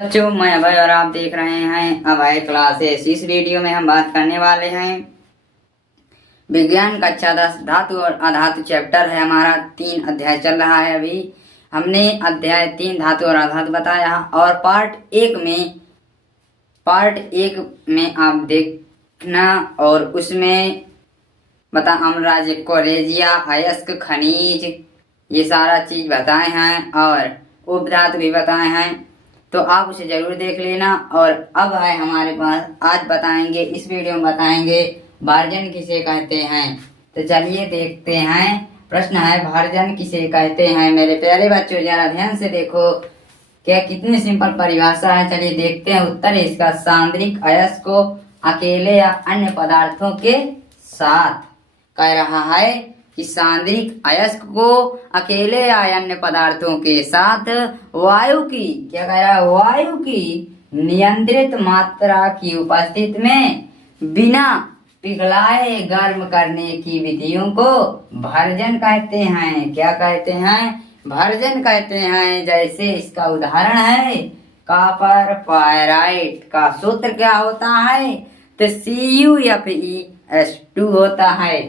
बच्चों, मैं अभय और आप देख रहे हैं अभय क्लासेस। इस वीडियो में हम बात करने वाले हैं विज्ञान कक्षा 10 धातु और अधातु चैप्टर है हमारा। 3 अध्याय चल रहा है अभी। हमने अध्याय 3 धातु और अधातु बताया और पार्ट एक में आप देखना और उसमें बता अम्लराज कोरेजिया अयस्क खनिज ये सारा चीज बताए हैं और उपधातु भी बताए हैं, तो आप उसे जरूर देख लेना। और अब है हमारे पास, आज बताएंगे, इस वीडियो में बताएंगे भार्जन किसे कहते हैं। तो चलिए देखते हैं। प्रश्न है भार्जन किसे कहते हैं। मेरे प्यारे बच्चों, जरा ध्यान से देखो क्या कितनी सिंपल परिभाषा है। चलिए देखते हैं उत्तर है इसका। सांद्रिक अयस्क को अकेले या अन्य पदार्थों के साथ कह रहा है कि सांद्रिक अयस्क को अकेले या अन्य पदार्थों के साथ वायु की, क्या कह रहा है, वायु की नियंत्रित मात्रा की उपस्थिति में बिना पिघलाए गर्म करने की विधियों को भर्जन कहते हैं। क्या कहते हैं? भर्जन कहते हैं। जैसे इसका उदाहरण है कॉपर पायराइट का सूत्र क्या होता है, तो CuFeS2 होता है।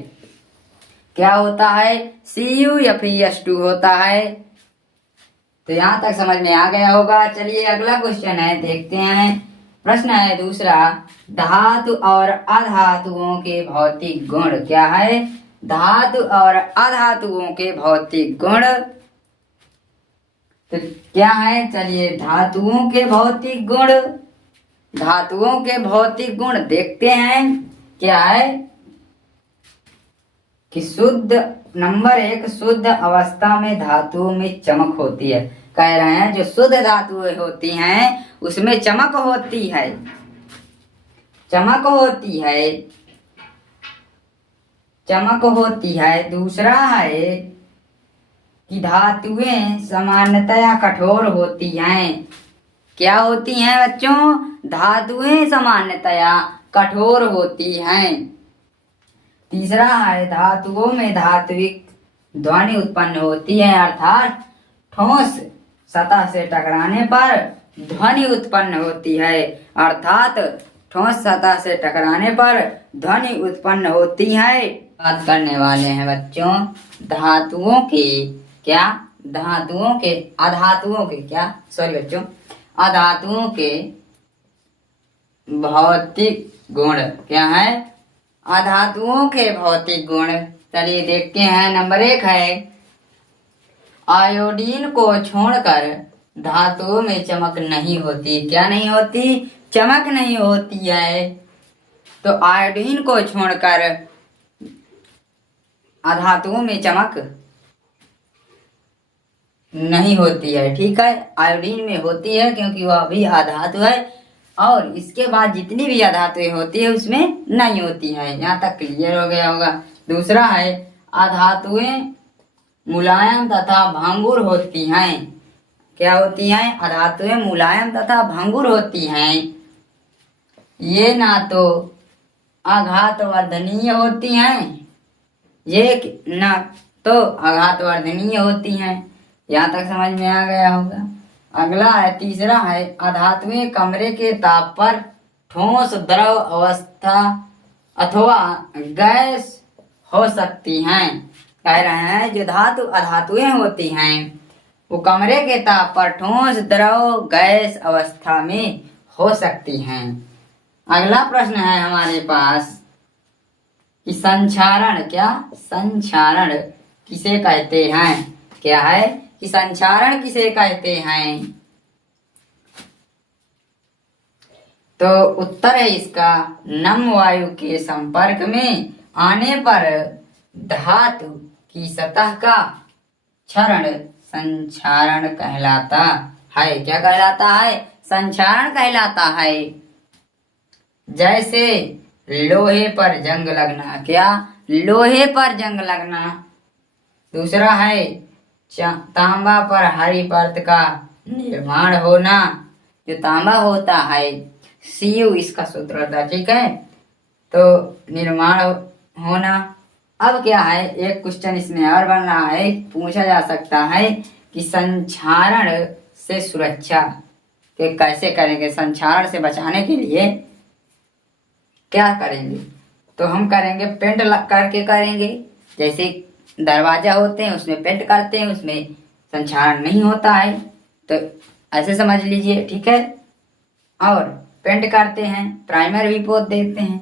क्या होता है? CuFeS2 होता है। तो यहाँ तक समझ में आ गया होगा। चलिए अगला क्वेश्चन है, देखते हैं। प्रश्न है दूसरा, धातु और अधातुओं के भौतिक गुण। क्या है? धातु और अधातुओं के भौतिक गुण। तो क्या है? चलिए धातुओं के भौतिक गुण, धातुओं के भौतिक गुण देखते हैं। क्या है कि शुद्ध, नंबर 1, शुद्ध अवस्था में धातुओं में चमक होती है। कह रहे हैं जो शुद्ध धातुएं होती हैं उसमें चमक होती है, चमक होती है, चमक होती है। दूसरा है कि धातुएं सामान्यतया कठोर होती हैं। क्या होती हैं बच्चों? धातुएं सामान्यतया कठोर होती हैं। तीसरा है धातुओं में धात्विक ध्वनि उत्पन्न होती है, अर्थात ठोस सतह से टकराने पर ध्वनि उत्पन्न होती है, अर्थात ठोस सतह से टकराने पर ध्वनि उत्पन्न होती है। बात करने वाले हैं बच्चों धातुओं के, क्या, धातुओं के, अधातुओं के, क्या, सॉरी बच्चों, अधातुओं के भौतिक गुण। क्या है? अधातुओं के भौतिक गुण। चलिए देखते हैं। नंबर 1 है आयोडीन को छोड़कर धातुओं में चमक नहीं होती। क्या नहीं होती? चमक नहीं होती है। तो आयोडीन को छोड़कर अधातुओं में चमक नहीं होती है। ठीक है, आयोडीन में होती है क्योंकि वह भी अधातु है और इसके बाद जितनी भी अधातुएं होती है उसमें नहीं होती है। यहाँ तक क्लियर हो गया होगा। दूसरा है अधातुएं मुलायम तथा भंगुर होती हैं। क्या होती हैं? अधातुएं मुलायम तथा भंगुर होती हैं। ये ना तो आघातवर्धनीय होती हैं, ये ना तो आघातवर्धनीय होती हैं। यहाँ तक समझ में आ गया होगा। अगला है, तीसरा है अधातुएं कमरे के ताप पर ठोस, द्रव अवस्था अथवा गैस हो सकती हैं। कह रहे हैं जो धातु अधातुएं होती हैं वो कमरे के ताप पर ठोस, द्रव, गैस अवस्था में हो सकती हैं। अगला प्रश्न है हमारे पास कि संक्षारण, क्या, संक्षारण किसे कहते हैं। क्या है कि संक्षारण किसे कहते हैं। तो उत्तर है इसका नम वायु के संपर्क में आने पर धातु की सतह का क्षरण संक्षारण कहलाता है। क्या कहलाता है? संक्षारण कहलाता है। जैसे लोहे पर जंग लगना। क्या? लोहे पर जंग लगना। दूसरा है तांबा पर हरी परत का निर्माण होना। जो तांबा होता है Cu इसका सूत्र होता है। ठीक है, तो निर्माण होना। अब क्या है, एक क्वेश्चन इसमें और बन रहा है, पूछा जा सकता है कि संक्षारण से सुरक्षा कि कैसे करेंगे संक्षारण से बचाने के लिए क्या करेंगे। तो हम करेंगे पेंट करके करेंगे। जैसे दरवाजा होते हैं उसमें पेंट करते हैं, उसमें संक्षारण नहीं होता है, तो ऐसे समझ लीजिए, ठीक है। और पेंट करते हैं, प्राइमर भी पोत देते हैं।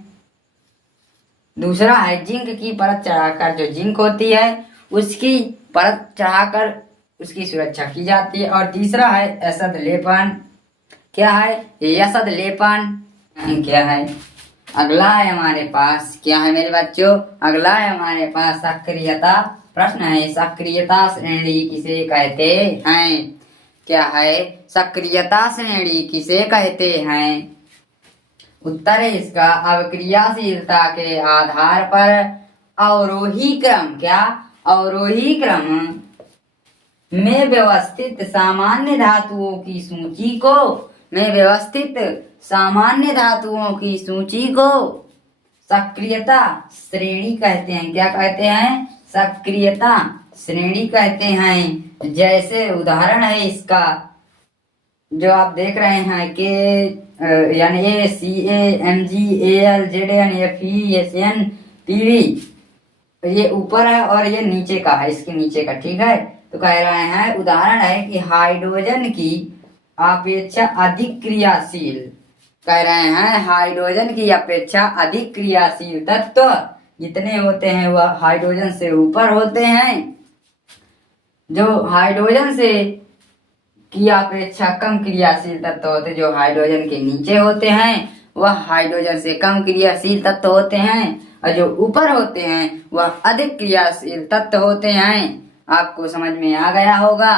दूसरा है जिंक की परत चढ़ाकर, जो जिंक होती है उसकी परत चढ़ाकर उसकी सुरक्षा की जाती है। और तीसरा है एसद लेपन। क्या है एसद लेपन, क्या है। अगला है हमारे पास, क्या है मेरे बच्चों, अगला है हमारे पास सक्रियता। प्रश्न है सक्रियता श्रेणी किसे कहते हैं। क्या है सक्रियता श्रेणी किसे कहते हैं। उत्तर है इसका अवक्रियाशीलता के आधार पर अवरोही क्रम, क्या अवरोही क्रम में व्यवस्थित सामान्य धातुओं की सूची को, में व्यवस्थित सामान्य धातुओं की सूची को सक्रियता श्रेणी कहते हैं। क्या कहते हैं, सक्रियता श्रेणी कहते हैं। जैसे उदाहरण है इसका जो आप देख रहे हैं कि यानी A C A M G A L Z N F E S N P V, ये ऊपर है और ये नीचे का है, इसके नीचे का, ठीक है। तो कह रहे हैं उदाहरण है कि हाइड्रोजन की अपेक्षा अधिक क्रियाशील, कह रहे हैं हाइड्रोजन की अपेक्षा अधिक क्रियाशील तत्व जितने होते हैं वह हाइड्रोजन से ऊपर होते हैं। जो हाइड्रोजन से की अपेक्षा कम क्रियाशील तत्व होते, जो हाइड्रोजन के नीचे होते हैं वह हाइड्रोजन से कम क्रियाशील तत्व होते हैं, और जो ऊपर होते हैं वह अधिक क्रियाशील तत्व होते हैं। आपको समझ में आ गया होगा।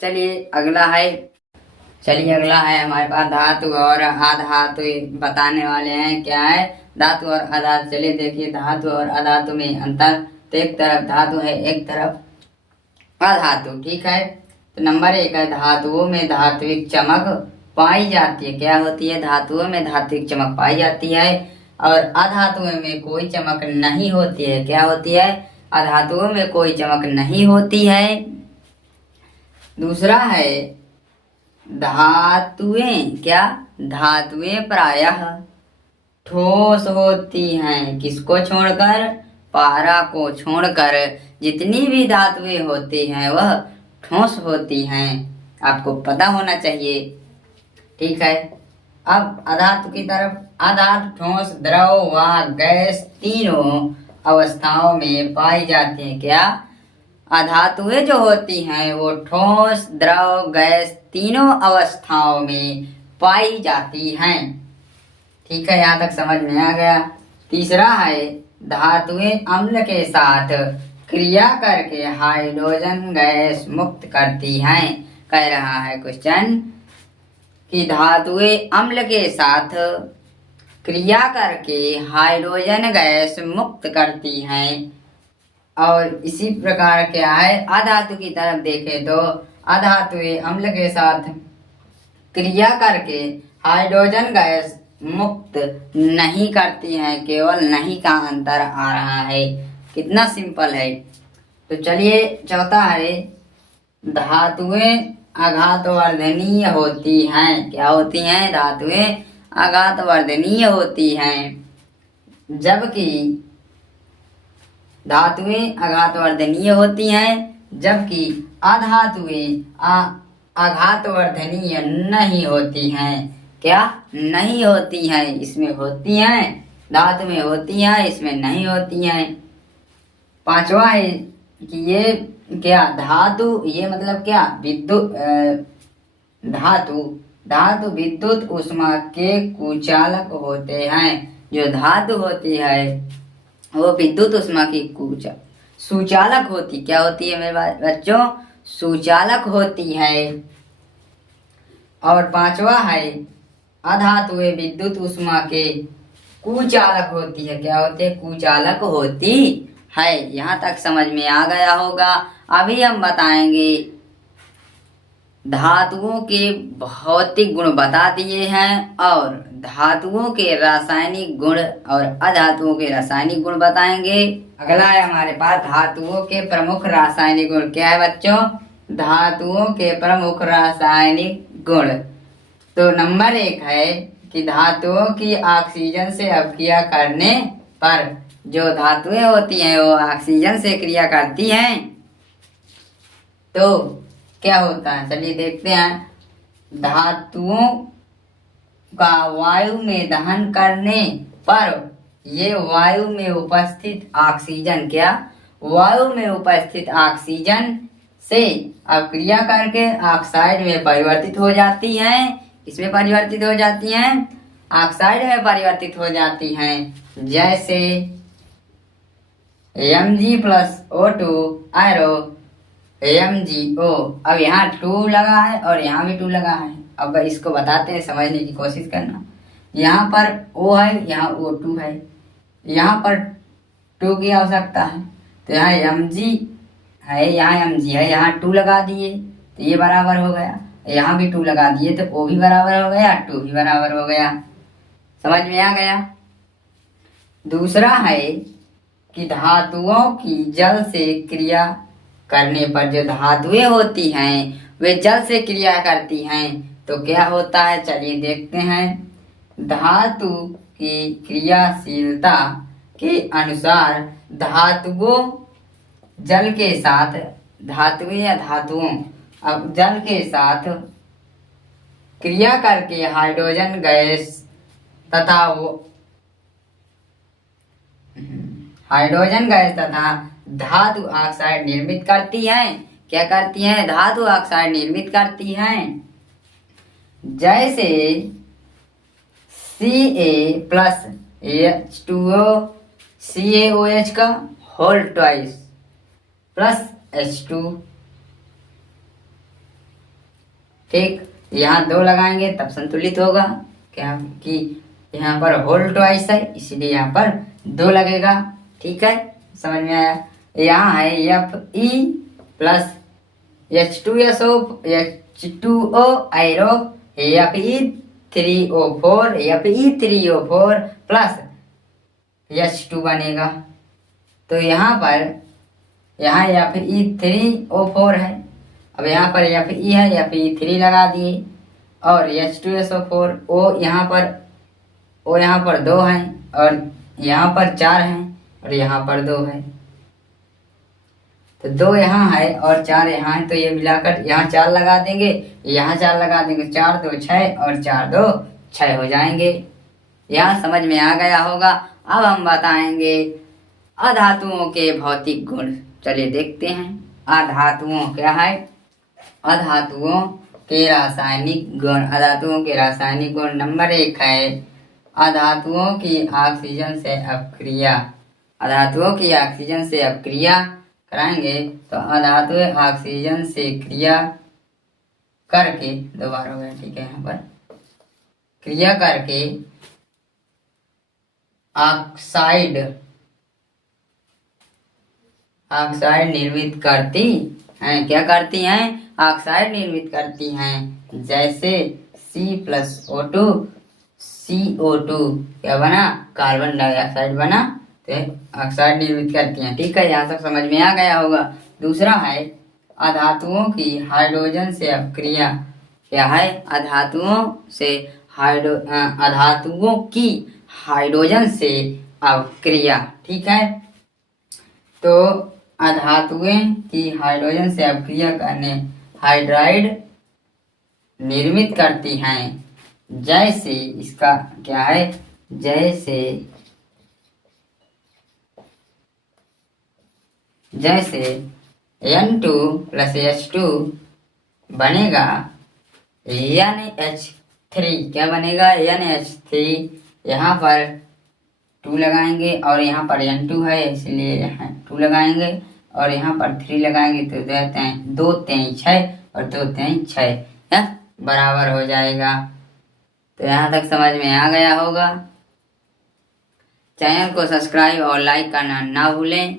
चलिए अगला है हमारे पास धातु और अधातु बताने वाले हैं। क्या है धातु और अधातु। चलिए देखिए धातु और अधातु में अंतर। तो एक तरफ धातु है, एक तरफ अधातु, ठीक है। तो नंबर 1 है धातुओं में धात्विक चमक पाई जाती है। क्या होती है, धातुओं में धात्विक चमक पाई जाती है और अधातुओं में कोई चमक नहीं होती है। क्या होती है, अधातुओं में कोई चमक नहीं होती है। दूसरा है धातुएं, क्या धातुएं प्रायः ठोस होती हैं। किसको छोड़कर, पारा को छोड़कर जितनी भी धातुएं होती हैं वह ठोस होती हैं। आपको पता होना चाहिए, ठीक है। अब अधातु की तरफ, अधातु ठोस द्रव व गैस तीनों अवस्थाओं में पाई जाती हैं। क्या अधातुएं जो होती हैं वो ठोस द्रव गैस तीनों अवस्थाओं में पाई जाती हैं, ठीक है। यहाँ तक समझ में आ गया। तीसरा है धातुएं अम्ल के साथ क्रिया करके हाइड्रोजन गैस मुक्त करती हैं। कह रहा है क्वेश्चन कि धातुएं अम्ल के साथ क्रिया करके हाइड्रोजन गैस मुक्त करती हैं। और इसी प्रकार क्या है अधातु की तरफ देखें तो अधातुएं अम्ल के साथ क्रिया करके हाइड्रोजन गैस मुक्त नहीं करती हैं। केवल नहीं का अंतर आ रहा है। कितना सिंपल है। तो चलिए चौथा है धातुएं आघातवर्धनीय होती हैं। क्या होती हैं, धातुएं आघातवर्धनीय होती हैं। जबकि धातुएं आघातवर्धनीय होती हैं जबकि अधातुएं आघातवर्धनीय नहीं होती हैं। क्या नहीं होती हैं, इसमें होती हैं, धातु में होती हैं, इसमें नहीं होती हैं। पांचवा है कि ये क्या धातु, ये मतलब क्या विद्युत धातु विद्युत ऊष्मा के कुचालक होते हैं। जो धातु होती है वो विद्युत ऊष्मा की सुचालक होती, क्या होती है मेरे बच्चों, सुचालक होती है। और पांचवा है अधातुएं विद्युत ऊष्मा के कुचालक होती है। क्या होते हैं, कुचालक होती है। यहाँ तक समझ में आ गया होगा। अभी हम बताएंगे धातुओं के भौतिक गुण बता दिए हैं और धातुओं के रासायनिक गुण और अधातुओं के रासायनिक गुण बताएंगे। अगला है हमारे पास धातुओं के प्रमुख रासायनिक गुण। क्या है बच्चों, धातुओं के प्रमुख रासायनिक गुण। तो नंबर 1 है कि धातुओं की ऑक्सीजन से अभिक्रिया करने पर जो धातुएं होती हैं वो ऑक्सीजन से क्रिया करती हैं तो क्या होता है, चलिए देखते हैं। धातुओं का वायु में दहन करने पर ये वायु में उपस्थित ऑक्सीजन वायु में उपस्थित ऑक्सीजन से अभिक्रिया करके ऑक्साइड में परिवर्तित हो जाती हैं। इसमें परिवर्तित हो जाती हैं, ऑक्साइड में परिवर्तित हो जाती हैं। जैसे Mg+O2 आयरो MgO। अब यहाँ 2 लगा है और यहाँ भी 2 लगा है। अब इसको बताते हैं, समझने की कोशिश करना। यहाँ पर O है, यहाँ O2 है, यहाँ पर 2 की आवश्यकता है तो यहाँ Mg है, यहाँ Mg है, यहाँ 2 लगा दिए तो ये बराबर हो गया। यहाँ भी 2 लगा दिए तो O भी बराबर हो गया, 2 भी बराबर हो गया। समझ में आ गया। दूसरा है कि धातुओं की जल से क्रिया करने पर जो धातुएं होती हैं वे जल से क्रिया करती हैं तो क्या होता है, चलिए देखते हैं। धातु की क्रियाशीलता के अनुसार धातुओं जल के साथ, धातुएं या धातुओं अब जल के साथ क्रिया करके हाइड्रोजन गैस तथा धातु ऑक्साइड निर्मित करती हैं। क्या करती हैं, धातु ऑक्साइड निर्मित करती हैं। जैसे Ca+H2O CaOH का होल ट्वाइस प्लस H2। ठीक, यहाँ 2 लगाएंगे तब संतुलित होगा। क्या कि यहाँ पर होल ट्वाइस है इसलिए यहाँ पर 2 लगेगा। ठीक है, समझ में आया। यहाँ है Fe+H2SO आयरो Fe3O4 प्लस H2 बनेगा। तो यहाँ पर Fe3O4 है। अब यहाँ पर Fe है, Fe3 लगा दिए और H2SO4 O यहाँ पर 2 हैं और यहाँ पर 4 हैं और यहाँ पर 2 है तो 2 यहाँ है और 4 यहाँ है तो ये मिलाकर यहाँ 4 लगा देंगे, यहाँ 4 लगा देंगे, 4 2 6 और 4 2 6 हो जाएंगे। यहाँ समझ में आ गया होगा। अब हम बताएंगे अधातुओं के भौतिक गुण। चलिए देखते हैं अधातुओं क्या है। अधातुओं के रासायनिक गुण। अधातुओं के रासायनिक गुण नंबर 1 है अधातुओं की ऑक्सीजन से अभिक्रिया। अधातुओं की ऑक्सीजन से अभिक्रिया कराएंगे तो अधातुएं ऑक्सीजन से क्रिया करके, दोबारा हो गया, ठीक है, यहाँ पर क्रिया करके ऑक्साइड निर्मित करती हैं। क्या करती हैं, ऑक्साइड निर्मित करती हैं। जैसे C+O2 CO2 क्या बना, कार्बन डाइऑक्साइड बना तो ऑक्साइड निर्मित करती हैं। ठीक है, यहाँ तक समझ में आ गया होगा। दूसरा है अधातुओं की हाइड्रोजन से अभिक्रिया। क्या है, अधातुओं की हाइड्रोजन से अभिक्रिया। ठीक है, तो अधातुएं की हाइड्रोजन से अभिक्रिया करने हाइड्राइड निर्मित करती हैं। जैसे इसका क्या है, जैसे N2+H2 बनेगा NH3। क्या बनेगा, NH3। यहाँ पर 2 लगाएंगे और यहाँ पर N2 है इसलिए यहाँ 2 लगाएंगे और यहाँ पर 3 लगाएंगे तो 2 3 6 और 2 3 6 बराबर हो जाएगा। तो यहाँ तक समझ में आ गया होगा। चैनल को सब्सक्राइब और लाइक करना ना भूलें।